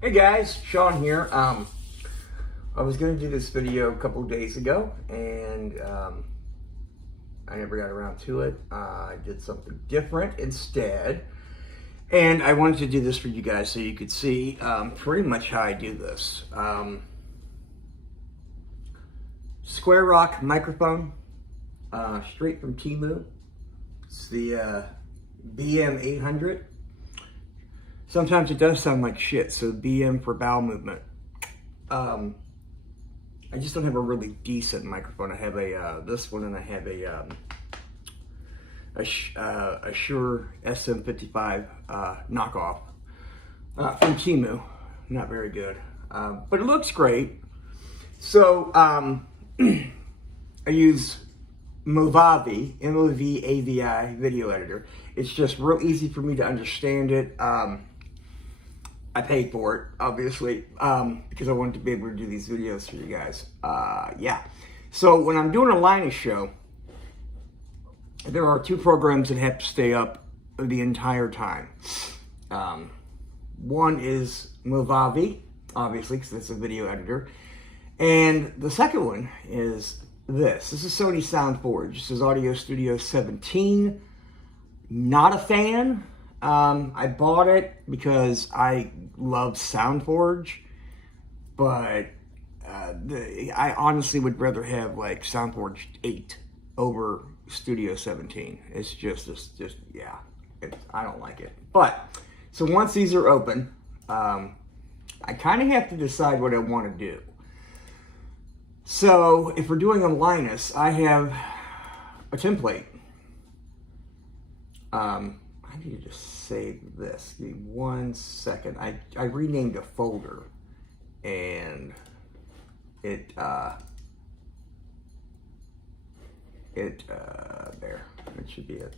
Hey guys, Sean here. I was going to do this video a couple of days ago, and I never got around to it. I did something different instead, and I wanted to do this for you guys so you could see pretty much how I do this. Square Rock microphone, straight from Temu. It's the BM800. Sometimes it does sound like shit, so BM for bowel movement. I just don't have a really decent microphone. I have a this one, and I have a Shure SM55 knockoff from Temu. Not very good, but it looks great. So I use Movavi, M-O-V-A-V-I video editor. It's just real easy for me to understand it. I paid for it, obviously, because I wanted to be able to do these videos for you guys. Yeah. So when I'm doing a Linus show, there are two programs that have to stay up the entire time. One is Movavi, obviously, because it's a video editor. And the second one is this. This is Sony SoundForge. This is Audio Studio 17. Not a fan. I bought it because I love SoundForge, but I honestly would rather have like SoundForge 8 over Studio 17. It's just yeah, I don't like it. But, so once these are open, I kind of have to decide what I want to do. So, if we're doing a Linus, I have a template. I need to save this. Give me 1 second. I renamed a folder, and there. It should be it.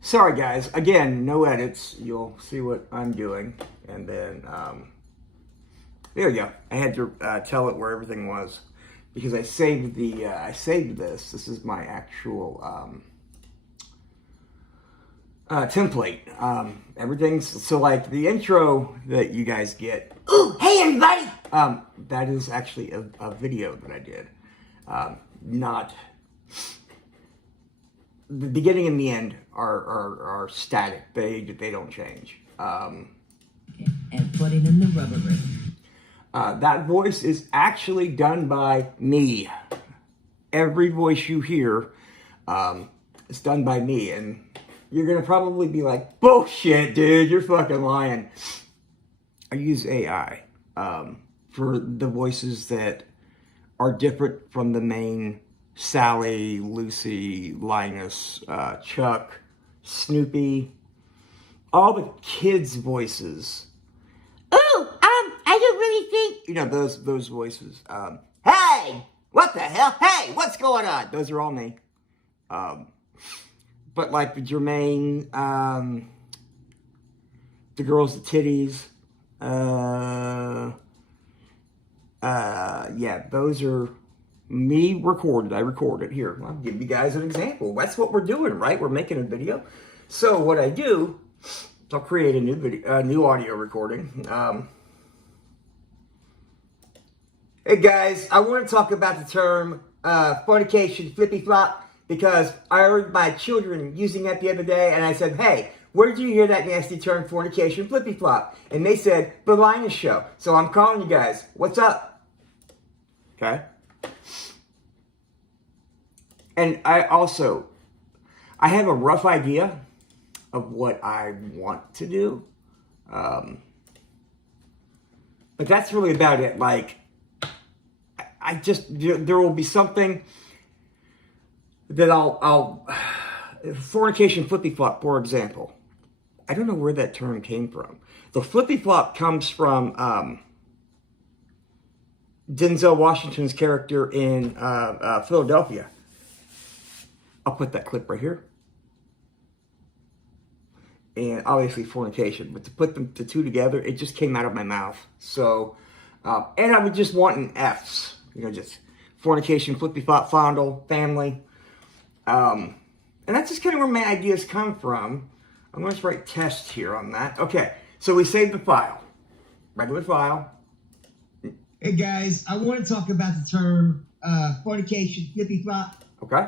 Sorry guys, again, no edits. You'll see what I'm doing, and then there you go. I had to tell it where everything was, because I saved the this. This is my actual template. Everything's so, like, the intro that you guys get. Ooh, hey everybody! That is actually a video that I did. Not the beginning and the end are static. They don't change. And put it in the rubber ring. That voice is actually done by me. Every voice you hear is done by me, and you're gonna probably be like, bullshit, dude, you're fucking lying. I use AI for the voices that are different from the main Sally, Lucy, Linus, Chuck, Snoopy, all the kids' voices. I don't really think, you know, those voices. Hey, what the hell? Hey, what's going on? Those are all me. But like the Jermaine, the girls, the titties, yeah, those are me recorded. I recorded. Here, I'll give you guys an example. That's what we're doing, right? We're making a video. So what I do, I'll create a new video, new audio recording. Hey guys, I want to talk about the term fornication flippy flop, because I heard my children using that the other day, and I said, hey, where did you hear that nasty term fornication flippy flop? And they said, the Linus show. So I'm calling you guys. What's up? Okay. And I have a rough idea of what I want to do. But that's really about it. Like, there will be something that I'll fornication flippy flop, for example. I don't know where that term came from. The flippy flop comes from Denzel Washington's character in Philadelphia. I'll put that clip right here. And obviously fornication, but to put the two together, it just came out of my mouth. So, and I was just wanting F's, you know, just fornication, flippy flop, fondle, family. And that's just kind of where my ideas come from. I'm going to write test here on that. Okay, so we saved the file. Regular file. Hey guys, I want to talk about the term fornication flippy flop. Okay,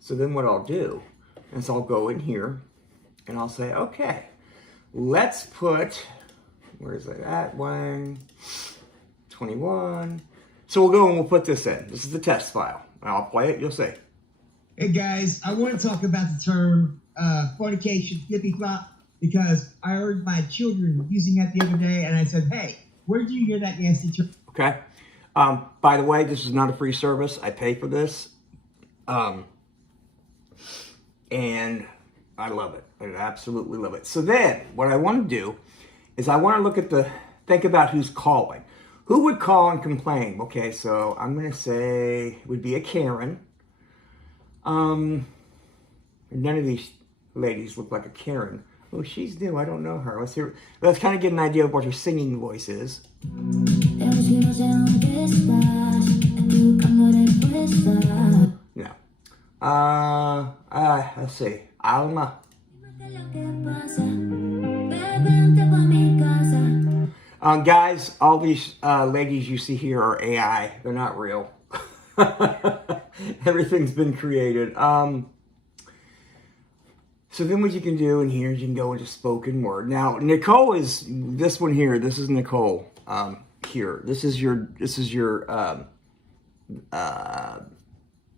so then what I'll do is I'll go in here and I'll say, okay, let's put, where is it at? 21. So we'll go and we'll put this in. This is the test file. I'll play it, you'll see. Hey guys, I want to talk about the term fornication flippy flop because I heard my children using that the other day and I said, hey, where did you hear that nasty term? Okay. By the way, this is not a free service. I pay for this. And I love it. I absolutely love it. So then, what I want to do is I want to look at think about who's calling. Who would call and complain? Okay, so I'm going to say it would be a Karen. None of these ladies look like a Karen. Oh, she's new. I don't know her. Let's hear. Let's kind of get an idea of what her singing voice is. No. Let's see. Alma. Guys, all these ladies you see here are AI. They're not real. Everything's been created. So then what you can do in here is you can go into spoken word. Now, Nicole is this one here. This is Nicole here. This is your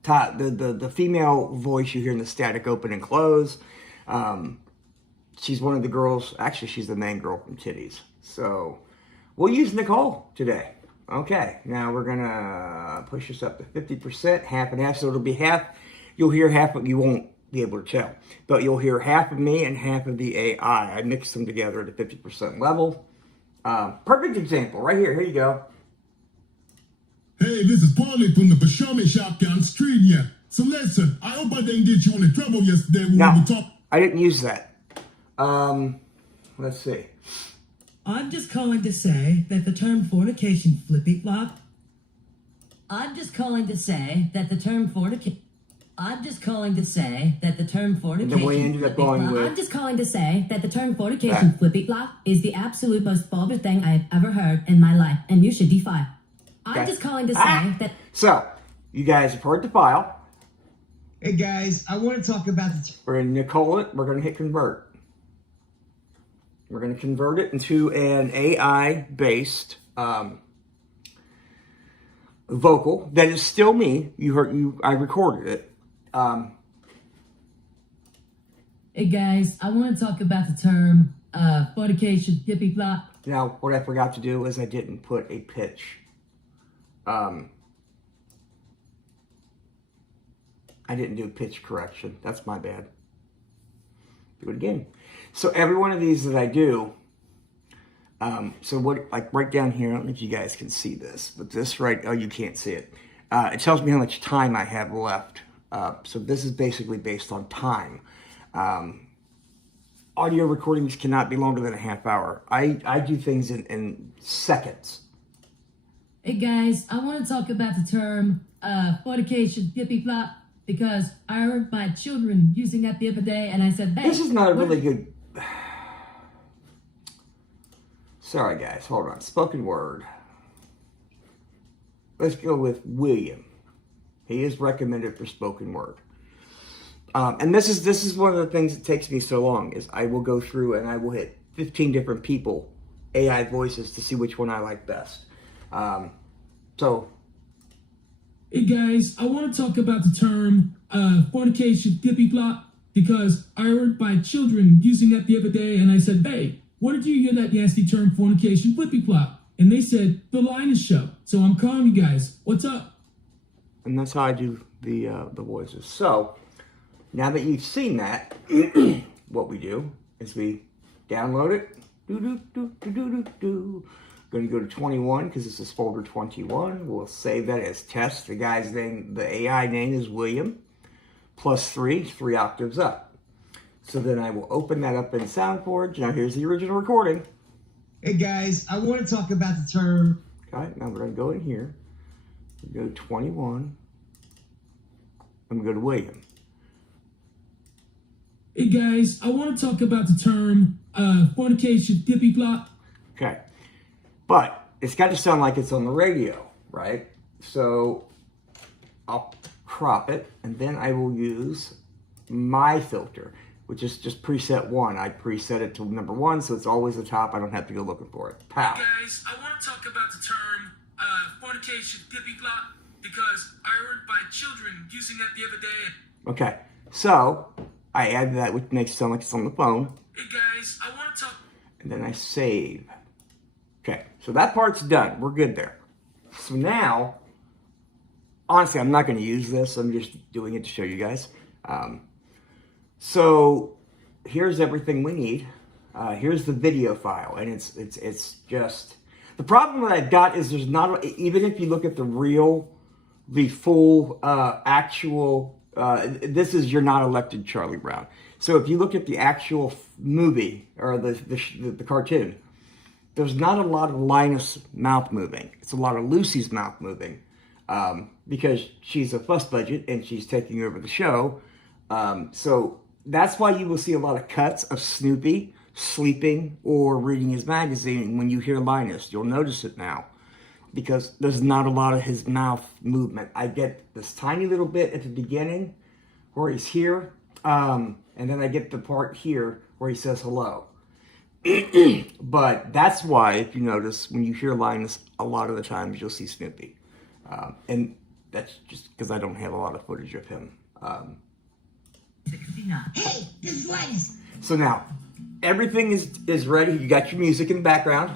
the female voice you hear in the static open and close. She's one of the girls. Actually, she's the main girl from Titties. So we'll use Nicole today. Okay, now we're gonna push this up to 50%, half and half. So it'll be half. You'll hear half, but you won't be able to tell. But you'll hear half of me and half of the AI. I mixed them together at a 50% level. Perfect example right here. Here you go. Hey, this is Paulie from the Bashami shop down the street here. So listen, I hope I didn't get you in trouble yesterday when we were talking. I didn't use that. Let's see. I'm just calling to say that the term fornication flippy flop. I'm just calling to say that the term fornication. I'm just calling to say that the term fornication I'm just calling to say that the term fornication flippy flop is the absolute most vulgar thing I have ever heard in my life, and you should defy. I'm just calling to say that. So, you guys have heard the file. Hey guys, I want to talk about the We're going to Nicole it. We're going to hit convert. We're going to convert it into an AI-based vocal that is still me. You heard I recorded it. Hey guys, I want to talk about the term fornication flippy flop. Now, what I forgot to do is I didn't put a pitch. I didn't do pitch correction. That's my bad. Do it again. So every one of these that I do, so what, like right down here, I don't know if you guys can see this, but this right, oh, you can't see it. It tells me how much time I have left. So this is basically based on time. Audio recordings cannot be longer than a half hour. I do things in seconds. Hey guys, I want to talk about the term fornication flippy flop because I heard my children using that the other day and I said, hey. This is not a really good... Sorry guys, hold on. Spoken word. Let's go with William. He is recommended for spoken word. And this is one of the things that takes me so long is I will go through and I will hit 15 different people, AI voices, to see which one I like best. So, Hey guys, I want to talk about the term fornication flippy flop because I heard my children using that the other day and I said, hey, where did you hear that nasty term fornication flippy flop? And they said, the Linus show. So I'm calling you guys. What's up? and that's how I do the voices. So, now that you've seen that, what we do is we download it. Going to go to 21 because this is folder 21. We'll save that as test. The guy's name, the AI name is William. Plus 3 octaves up. So then I will open that up in SoundForge. Now here's the original recording. Hey guys, I want to talk about the term. Okay, now we're going to go in here. We go to 21. I'm going to go to William. Hey guys, I want to talk about the term fornication flippy flop. Okay. But it's got to sound like it's on the radio, right? So I'll crop it, and then I will use my filter, which is just preset 1. I preset it to number 1, so it's always the top. I don't have to go looking for it. Pow. Guys, I want to talk about the term fornication flippy flop because I heard by children using that the other day. Okay, so I add that, which makes it sound like it's on the phone, Hey guys, I want to talk. and then I save. Okay, so that part's done. We're good there. So now, honestly, I'm not going to use this. I'm just doing it to show you guys. So here's everything we need. Here's the video file, and it's just the problem that I've got is there's not, even if you look at the full actual. This is You're Not Elected, Charlie Brown. So if you look at the actual movie or the cartoon, there's not a lot of Linus' mouth moving. It's a lot of Lucy's mouth moving because she's a fuss budget and she's taking over the show. So that's why you will see a lot of cuts of Snoopy sleeping or reading his magazine. When you hear Linus, you'll notice it now because there's not a lot of his mouth movement. I get this tiny little bit at the beginning where he's here, and then I get the part here where he says hello. But that's why, if you notice, when you hear Linus, a lot of the times you'll see Snoopy. And that's just because I don't have a lot of footage of him. 69. Hey, this is Linus. So now, everything is ready. You got your music in the background.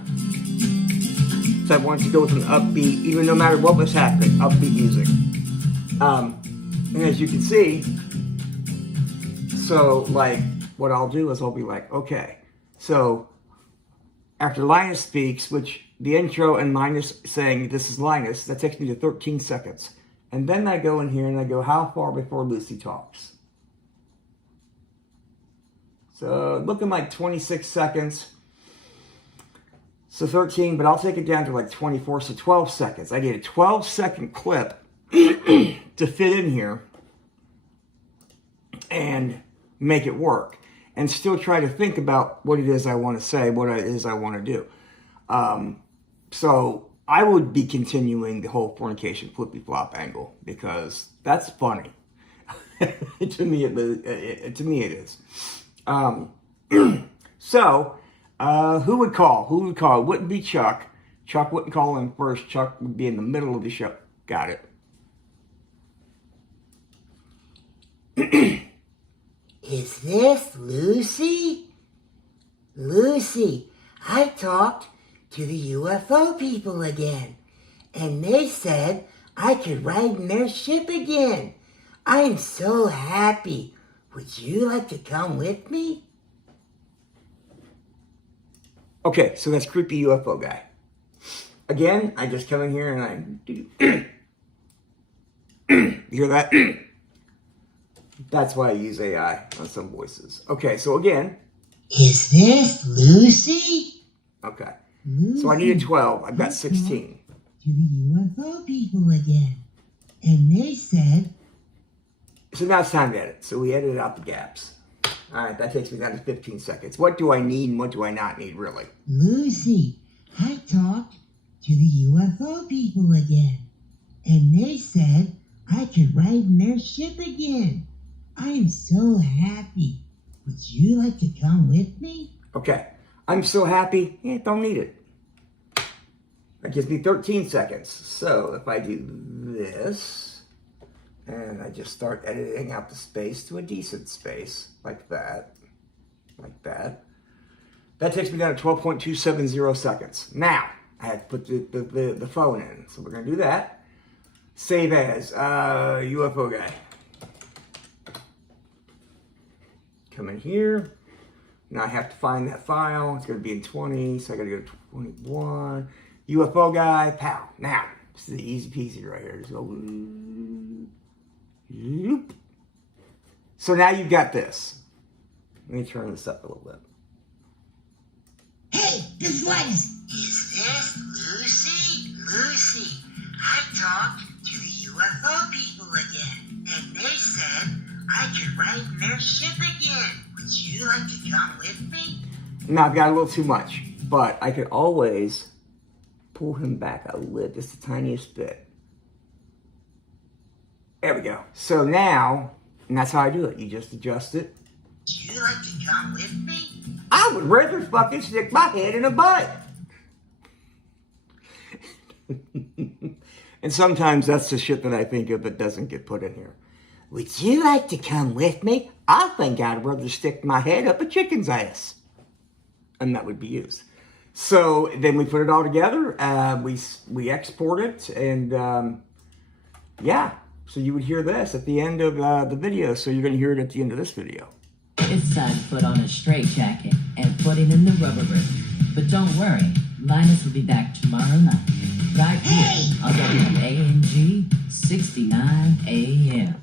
So I wanted to go with an upbeat, even no matter what was happening, upbeat music. And as you can see, so like what I'll do is I'll be like, okay, so after Linus speaks, which the intro and Linus saying this is Linus, that takes me to 13 seconds. And then I go in here and I go, how far before Lucy talks? So looking like 26 seconds. So 13, but I'll take it down to like 24, so 12 seconds. I need a 12-second clip to fit in here and make it work. And still try to think about what it is I want to say, what it is I want to do. So I would be continuing the whole fornication flippy flop angle because that's funny. to me it is. So who would call? Who would call? It wouldn't be Chuck. Chuck wouldn't call in first. Chuck would be in the middle of the show. Got it. Is this Lucy? Lucy, I talked to the UFO people again, and they said I could ride in their ship again. I'm so happy. Would you like to come with me? Okay, so that's creepy UFO guy. Again, I just come in here and I you hear that? That's why I use AI on some voices. Okay, so again. Is this Lucy? Okay. Lucy, So I needed 12. I've got 16. to the UFO people again, and they said. So now it's time to edit. So we edited out the gaps. All right, that takes me down to 15 seconds. What do I need and what do I not need, really? Lucy, I talked to the UFO people again, and they said I could ride in their ship again. I am so happy. Would you like to come with me? Okay. I'm so happy. Yeah, don't need it. That gives me 13 seconds. So if I do this, and I just start editing out the space to a decent space, like that, that takes me down to 12.270 seconds. Now, I have to put the phone in. So we're going to do that. Save as UFO guy. Come in here. Now I have to find that file. It's going to be in 20, so I got to go to 21. UFO guy, pow. Now, this is easy peasy right here. Just go. Whoop. So now you've got this. Let me turn this up a little bit. Hey, this is Linus. Is this Lucy? Lucy, I talked to the UFO people again, and they said I could ride in their ship again. Would you like to come with me? Now I've got a little too much, but I could always pull him back a little, just the tiniest bit. There we go. So now, and that's how I do it. You just adjust it. Would you like to come with me? I would rather fucking stick my head in a butt. And sometimes that's the shit that I think of that doesn't get put in here. Would you like to come with me? I think I'd rather stick my head up a chicken's ass. And that would be used. So then we put it all together. We export it. And yeah. So you would hear this at the end of the video. So you're going to hear it at the end of this video. It's time to put on a straitjacket and put it in the rubber grip. But don't worry, Linus will be back tomorrow night. Right here on WANG 69 AM.